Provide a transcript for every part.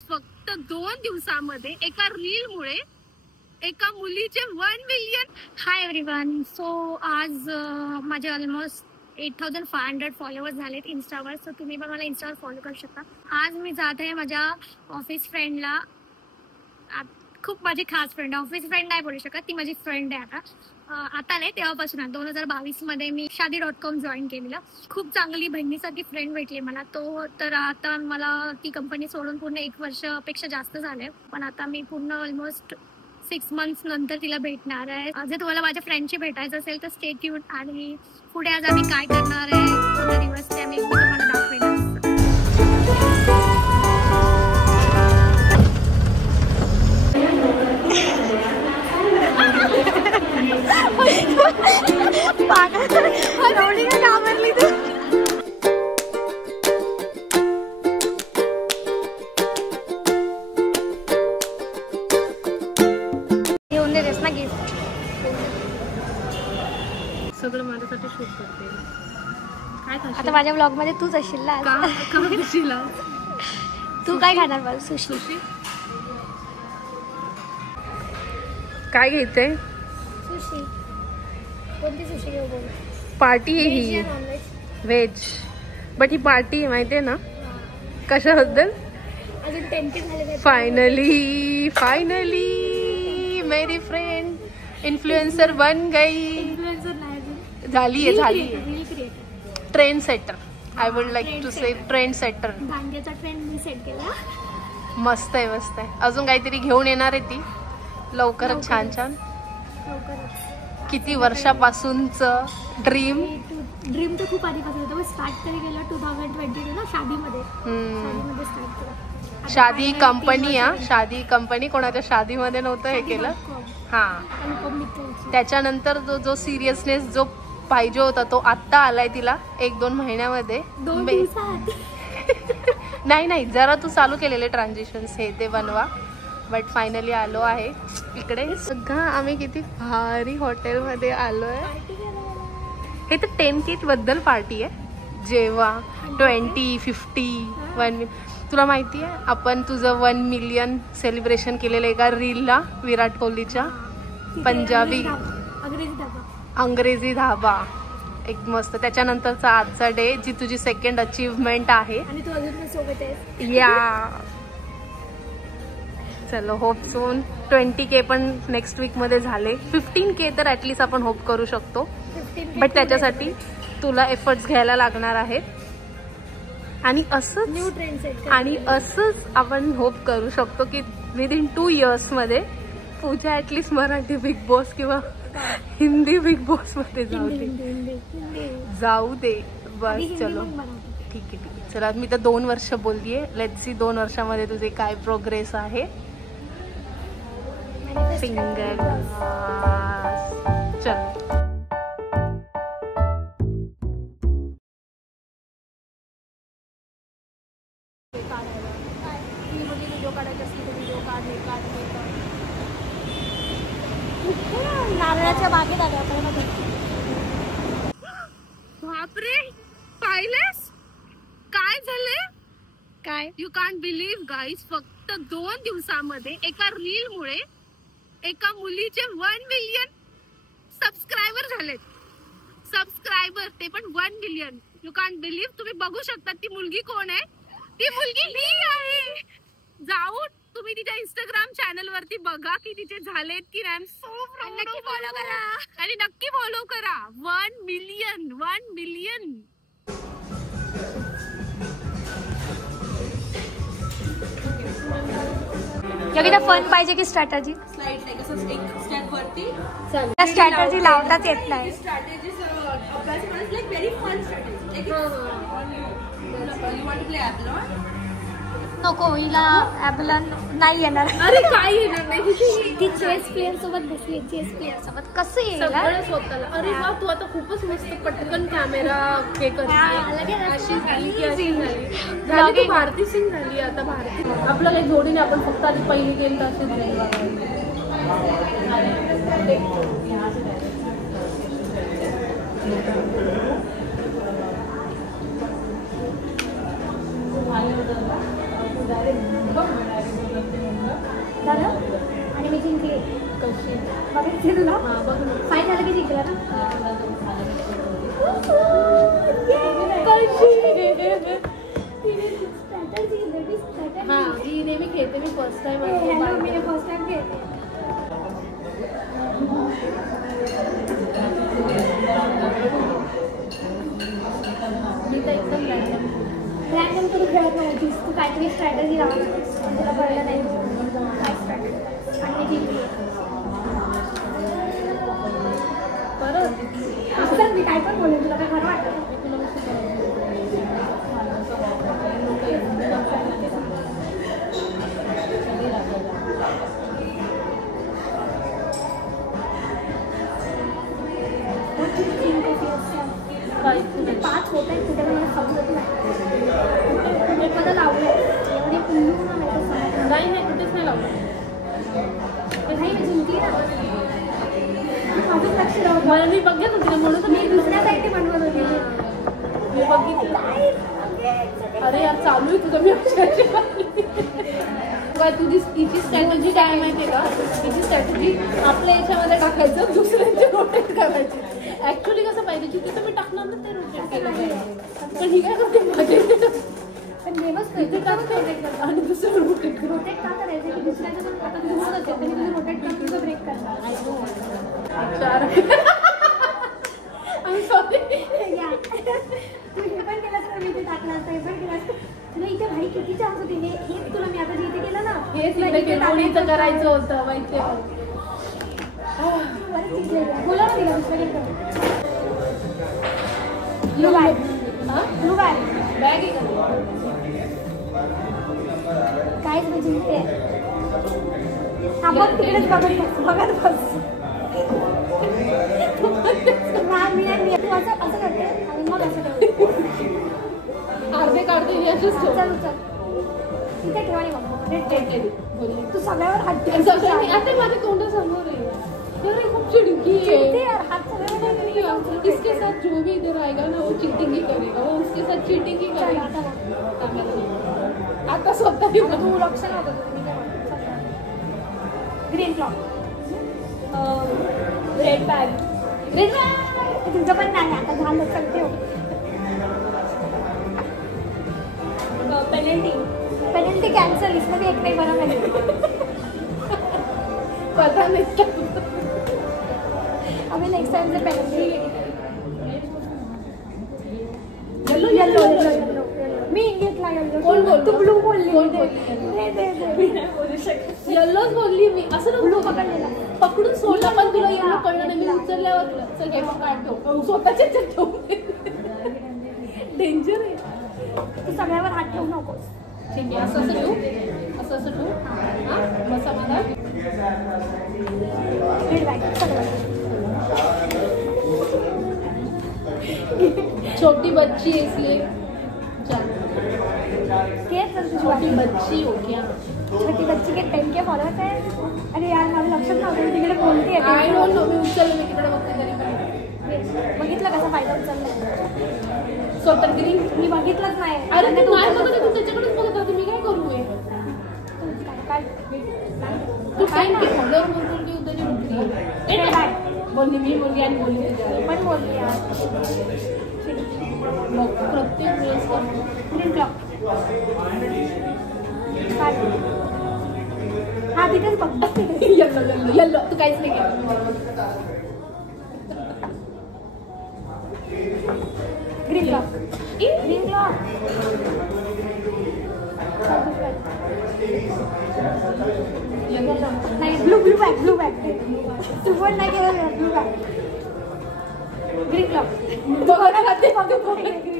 फक्त 2 दिवसामध्ये एका रील मुळे एका मुलीचे 1 मिलियन. Hi everyone. सो आज माझे ऑलमोस्ट 8500 फॉलोअर्स झालेत इन्स्टावर. सो तुम्ही पण मला इन्स्टावर फॉलो करू शकता. आज मी जात आहे माझ्या ऑफिस फ्रेंडला. खूप माझी खास फ्रेंड, ऑफिस फ्रेंड नाही बोलू शकत, ती माझी फ्रेंड आहे. आता नाही, तेव्हापासून 2022 मध्ये मी Shaadi.com जॉईन केलेलं. खूप चांगली बहिणीसारखी फ्रेंड भेटली मला. तर आता मला ती कंपनी सोडून पूर्ण 1 वर्षापेक्षा जास्त झाले. पण आता मी पूर्ण ऑलमोस्ट 6 मंथ्स नंतर तिला भेटणार आहे. जर तुम्हाला माझ्या फ्रेंडशी भेटायचं असेल तर स्टे ट्यून. आणि पुढे आज आम्ही काय करणार आहे, पूर्ण दिवस ते आम्ही तुम्हाला दाखवेन. घेऊन देतेस ना गिफ्ट? सगळं माझ्यासाठी शूट करते. काय खाशील? आता माझ्या ब्लॉग मध्ये तूच असशील ना. तू काय खाणार मला? सुशी. काय घेते? सुशी. कोणती सुशी घेऊ बोल? पार्टी आहे ही, व्हेज. बट ही पार्टी आहे माहितीये ना कशाबद्दल? अजून टेम्पटिंग झाले. फायनली मेरी फ्रेंड इन्फ्लुएन्सर बन गई. इन्फ्लुएन्सर नाही झाली. Trendsetter. I would like to say trendsetter. भांग्याचा ट्रेंड मी सेट केला. मस्त आहे, मस्त आहे. अजून काहीतरी घेऊन येणार आहे ती लवकरच. छान छान. किती वर्षापासूनच ड्रीम तर खूप आधीपासून होतं. स्टार्ट तरी केलं 2022 ना, शादीमध्ये स्टार्ट केलं. शादी कंपनी शादी कंपनी कोणाच्या शादीमध्ये नव्हतं हे केलं. त्याच्यानंतर जो सिरियसनेस जो पाहिजे होता तो आत्ता आलाय तिला 1-2 महिन्यामध्ये. नाही, जरा तू चालू केलेले ट्रान्झिशन्स हे ते बनवा. बट फायनली आलो आहे इकडे. सगळं आम्ही किती भारी हॉटेलमध्ये आलोय. हे तर 10K बद्दल पार्टी आहे. जेव्हा 20, 50, 1 तुला माहिती आहे आपण तुझं 1 मिलियन सेलिब्रेशन केलेलं एका रीलला विराट कोहलीच्या पंजाबी अंग्रेजी धाबा. एक मस्त. त्याच्यानंतरचा आजचा डे जी तुझी सेकंड अचीवमेंट आहे. आणि तू अजून सोबत आहेस. या चलो, होप सोन 20K पण नेक्स्ट वीक मध्ये झाले. 15K तर ऍटलीस्ट आपण होप करू शकतो. बट त्याच्यासाठी तुला एफर्ट्स घ्यायला लागणार आहेत. आणि असंच आपण होप करू शकतो की विदिन 2 इयर्स मध्ये पूजा ऍटलीस्ट मराठी बिग बॉस किंवा हिंदी बिग बॉस मध्ये जाऊ दे. बस चलो, ठीक आहे. चला, मी तर 2 वर्ष बोललीये. लेट्स सी 2 वर्षामध्ये तुझे काय प्रोग्रेस आहे. फिंगर चल. नारळाच्या बागेत आलो आपण. बापरे, पाहिलेस काय झाले? काय? You can't believe guys. फक्त 2 दिवसामध्ये एका रील मुळे एका मुलीचे 1 मिलियन सबस्क्रायबर झालेत. सबस्क्रायबर ते पण 1 मिलियन. You can't believe. तुम्ही बघू शकता ती मुलगी कोण आहे. ती मुलगी ही आहे. जाऊन तुम्ही तिच्या इंस्टाग्राम चॅनल वरती बघा की तिचे झालेत की नाही. सो नक्की फॉलो करा आणि नक्की फॉलो करा. 1 मिलियन. योगिता, फन पाहिजे की स्ट्रॅटजी? स्लाइड लाईक असं एक स्टेप वरती त्या स्ट्रॅटजी लावताच येत नाही. स्ट्रॅटेजी अभ्यास like very fun strategy. You want to play ॲपलॉन? नको, हिला ॲबलन नाही येणार. अरे काय येणार नाही. ती चेस प्लेअर सोबत बसली. चेस प्लेअर सोबत कसं येईल? स्वतःला. अरे वा, तू आता खूपच मस्त पटकन कॅमेरा हे करते. अशी झाली की अशी झाली. तू भारती सिंग झाली आता. भारती आपलं काही जोडीने आपण फक्त आधी पहिली गेम तर असेच डायरेक्ट बघायचे तुला फाईन झालं की जिंकला ना हा ही नेहमी खेळते मी फर्स्ट टाइम मी फर्स्ट टाइम खेळते मी तर एकदम रॅन्डम करून खेळत नव्हतीस तू काहीतरी स्ट्रॅटजी लावत होतीस तुला कळलं नाही काय स्ट्रॅटजी आणि जिंकली परत असं मी काय पण बोलेन तुला काय खरं वाटतं पाच होत आहेत कुठे मला समजत नाही मला लावलंय एवढे पिल्लू नाही नाही कुठेच नाही लावलं नाही मी जिंकली ना माझंच लक्ष लावत मला मी बघत होती म्हणून तर मी दुसऱ्या साईडने बनवत होती मी बघितलं अरे यार चालू आहे तुझं मी तुझी हिची स्ट्रॅटेजी काय माहिती आहे का हिची स्ट्रॅटेजी आपल्या याच्यामध्ये टाकायचं दुसऱ्यांचे रोटेट करायचे ऍक्च्युली कसं पाहिजे जिथे तुम्ही टाकणार ना ते रोटेट केलं पण ही काय करते माझे पण नेमच इथे टाकते आणि दुसरं रोटेट रोटेट का करायचं की दुसऱ्याचं पण आता तुझं होत असेल तरी तुझं रोटेट करून तुझं ब्रेक करणार आय सॉरी या तू हे पण केलं तर मी ते टाकलं असतं हे पण केलं असतं तुला इथे भाई किती चान्स होते हेच तुला मी आता जिथे केलं ना हेच इथे मुलीचं करायचं होतं माहिती बोला ना तिला दुसरं game blue bag blue bag bag आहे काहीच मी जिंकते हा बघ तिकडेच बघत बस मी तू असं करते आणि मग असं करते अर्धे काढते याचंच ठेव चल चल तिथे ठेवानी बघ तू सगळ्यावर हात आता माझ्या तोंडासमोर आहे यार खूप चिडकी है हाथ इसके साथ जो भी इधर आएगा ना वो चीटिंग ही करेगा वो उसके साथ चीटिंग ही करेगा आता स्वतः ही तू लक्ष नव्हतं ग्रीन क्लॉक रेड बॅग तुझं पण नाही आता झालं चलते हो पेनल्टी कॅन्सल इसमध्ये एक नाही बरं नाही पता नहीं आम्ही नेक्स्ट टाइम से penalty yellow yellow yellow yellow मी घेतला येलो कोण बोलतो तू ब्लू बोलली कोण बोलली येल्लोच बोलली मी असं ना ब्लू पकडलेला पकडून सोडला पण तुला येल्लो कळलं नाही मी उचलल्यावर चल हे पण काढतो स्वतःच्या ठेवून डेंजर आहे तू सगळ्यावर हात ठेवू नकोस ठीक आहे असं असं ठेवू असं असं ठेवू हां बसा मला रेड बॅग छोटी बच्ची है इसलिए छोटी बच्ची हो क्या छोटी बच्ची के 10K फॉलोअर्स आहे अरे यार माझं लक्षात नव्हतं मी तिकडे बोलते आय डोंट नो मी उचललं मी तिकडे बघते तरी बघितलं कसा फायदा उचलला स्वतः गिरी मी बघितलंच नाही अरे तू नाही बघत तू त्याच्याकडेच बघत होती मी काय करू आहे काय तू टाइम की फॉलोअर म्हणून की उद्याची मुलगी बोलली मी मुलगी आणि बोलली पण बोलली यार प्रत्येक वेळेस ग्रीन क्लॉक हा तिथेच बघ येल्लो येल्लो येल्लो तू काहीच नाही केलं ग्रीन क्लॉक ग्रीन क्लॉक नाही ब्लू बॅग तू पण नाही केलं blue bag green clock green clock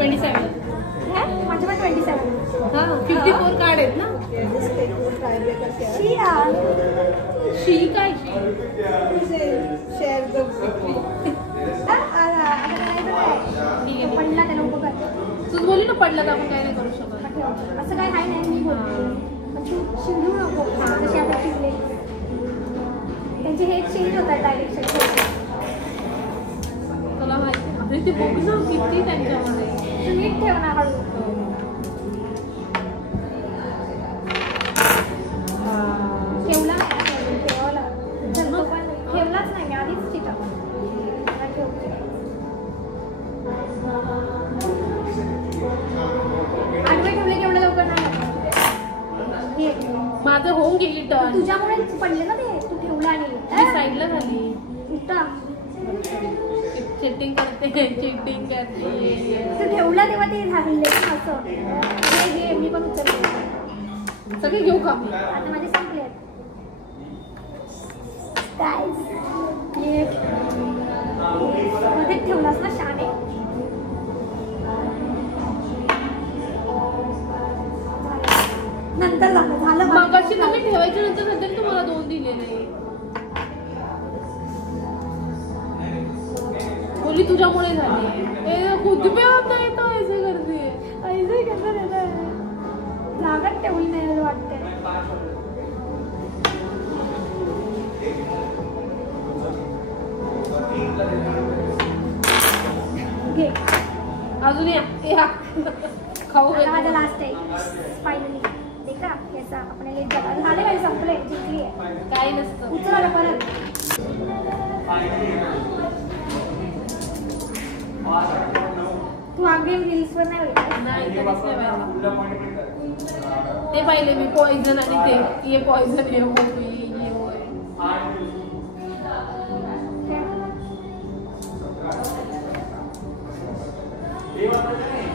27 माझे पण 27 हां 54 कार्ड आहेत ना शी यार शी काय शेअर पडला त्याला उभं कर तू बोलली ना पडलं तर आपण काय नाही करू शकत असं काय आहे नाही मी बोलते चिडू नको जसे आता चिडले त्यांचे हे चेंज होतात डायरेक्शन. तुला माहिती ते बघ ना किती त्यांच्यामध्ये. नीट ठेव ना हळू. ठेवला ठेवलाच नाही मी आधीच चिटा आठवे ठेवले केवढं लवकर नाही. माझं होऊन गेली टर्न. तुझ्यामुळे पडले ना ते. तू ठेवला आणि साईडला झाली. उठा चिटिंग करते चिटिंग करते. तू ठेवला तेव्हा ते झाले असं. घे मी पण उचलते. सगळे घेऊ का? आता माझे संपले आहेत. मध्ये ठेवलास ना शाने. नंतर झालं मगाशी तुम्ही ठेवायच्या नंतर नंतर तुम्हाला 2 दिलेले. बोली तुझ्यामुळे झाली. खुद पे होता है तो ऐसे करते ऐसे कसं देणार. जागाच ठेवली नाही वाटते. घे अजून या खाऊ. माझा लास्ट आहे फायनली. देखा कैसा अपने लिए जगह झाले काय संपले जिंकली आहे. काही नसतं. उचला परत. तू आगे रील्स वर नाही बघितलं? नाही ते पाहिले मी पॉइझन आणि ते ये पॉइझन ये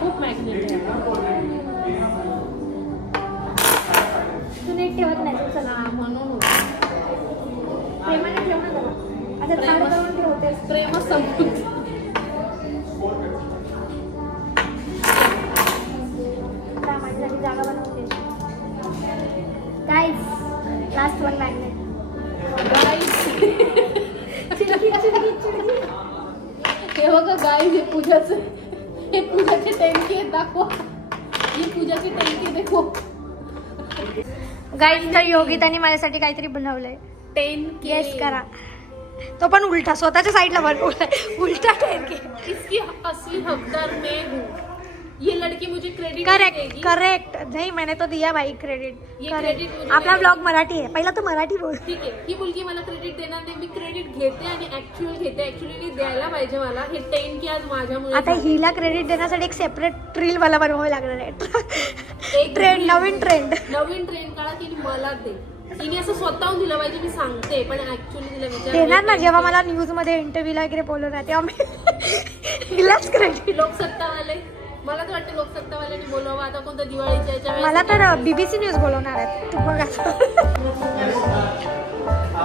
खूप मॅग्नेट तू नीट ठेवत नाही. चला म्हणून प्रेमाने ठेव ना जरा. आता झाड करून ठेवतेस. प्रेमच संपून. माझ्यासाठी जागा बनवून दे. Guys last one magnet. हे बघा गाईज हे पूजाचे 10K दाखवा. ही पूजाची 10K देखो. गाईज तर योगिताने माझ्यासाठी काहीतरी बनवलंय. 10K गेस करा. तो पण उलटा स्वतःच्या साईडला बनवलाय. उलटा 10K. इसकी असली हकदार मैं हूँ. ये लड़की मुझे क्रेडिट करेक्ट करेक्ट. नहीं मैंने तो दिया भाई क्रेडिट. क्रेडिट आपला ब्लॉग मराठी आहे. पहिला तू मराठी बोल. ठीक आहे. ही मुलगी मला क्रेडिट देणार नाही. मी क्रेडिट घेते आणि ऍक्च्युअली द्यायला पाहिजे मला. हे 10K आज माझ्यामुळे. आता हिला क्रेडिट देण्यासाठी एक सेपरेट रील मला बनवावी लागणार आहे. ट्रेंड नवीन ट्रेंड काळा तिने मला दे. तिने असं स्वतःहून दिलं पाहिजे. मी सांगते पण ऍक्च्युअली तिला विचार देणार ना. जेव्हा मला न्यूज मध्ये इंटरव्ह्यूला वगैरे बोलवणार तेव्हा मी हिलाच क्रेडिट. लोकसत्तावाले मला तर वाटतं लोकसत्तावाल्यांनी बोलवावं. आता कोणतं दिवाळीच्या मला तर BBC न्यूज बोलवणार आहे. तू बघा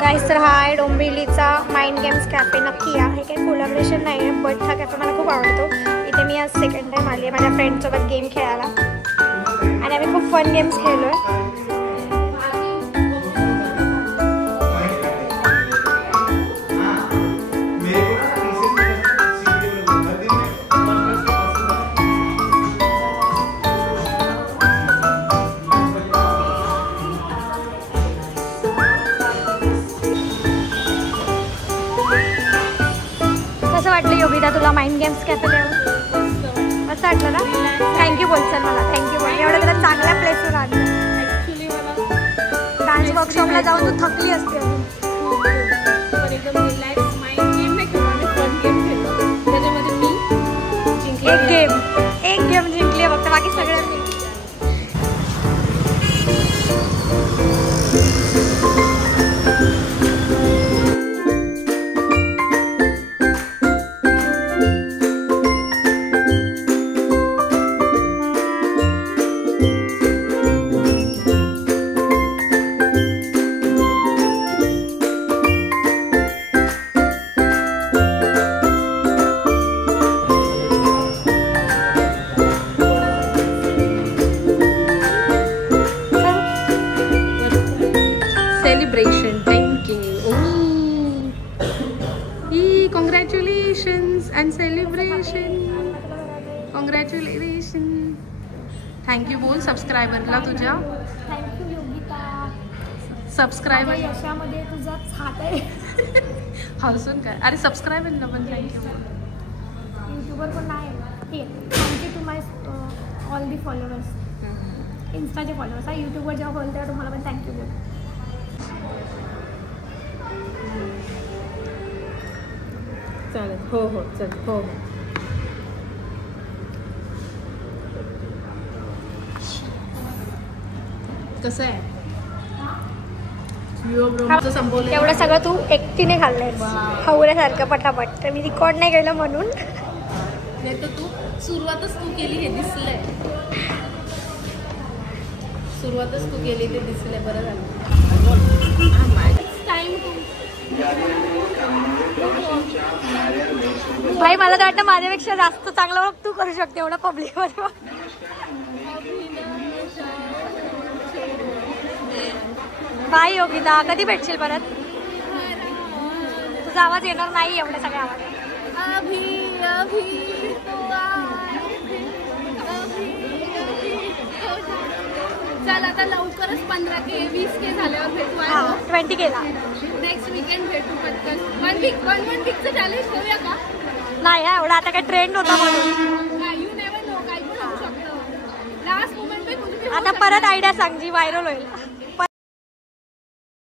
गाईस. तर हा आहे डोंबिवलीचा माइंड गेम्स कॅफे. नक्की या. हे काही कोलॅबरेशन नाही आहे बट हा कॅफे मला खूप आवडतो. इथे मी आज सेकंड टाइम आली आहे माझ्या फ्रेंडसोबत गेम खेळायला आणि आम्ही खूप फन गेम्स खेळलोय. कसं वाटलं योगिता तुला माइंड गेम्स कॅफे येऊन? मस्त वाटलं ना. थँक्यू बोलचाल मला. थँक्यू बोल. एवढं तुला चांगल्या प्लेसवर आलं. डान्स वर्कशॉपला जाऊन तू थकली असते. एक गेम जिंकली आहे फक्त. बाकी सगळं celebration 10K. Congratulations and celebration. Congratulations. Thank you बोल सबस्क्रायबरला तुझ्या. थँक्यू योगिता. सबस्क्रायबर यशामध्ये तुझाच हात आहे. हसून काय. अरे सबस्क्रायबरला पण थँक्यू. यूट्यूबर पण नाही हे thank you to my all the followers. इन्स्टाचे फॉलोअर्स हा. यूट्यूबवर जेव्हा बोलतो तेव्हा तुम्हाला पण थँक्यू बोल. चालेल. हो हो चल. हो हो. कसं आहे संपवलं एवढं सगळं तू एकटीने खाल्लंय हवऱ्यासारखं पटापट. तर मी रेकॉर्ड नाही केलं म्हणून. नाही तर तू सुरुवातच तू केली हे दिसलंय. सुरुवातच तू केली ते दिसलंय. बरं झालं. भाई मला तर वाटतं माझ्यापेक्षा जास्त चांगलं वर्क तू करू शकते एवढं पब्लिक मध्ये. बाय योगिता. कधी भेटशील परत. तुझा आवाज येणार नाही एवढ्या सगळ्या आवाज. चल आता लवकरच 15K 20K झाल्यावर भेटू. 20K ला नेक्स्ट वीकेंड भेटू पटकन. वन वीकचं चॅलेंज करूया का. नाही एवढा आता काय ट्रेंड होता म्हणून. यू नेवर नो काही पण होऊ शकतं. लास्ट मोमेंट पे कुछ भी. आता परत आयडिया सांग जी व्हायरल होईल.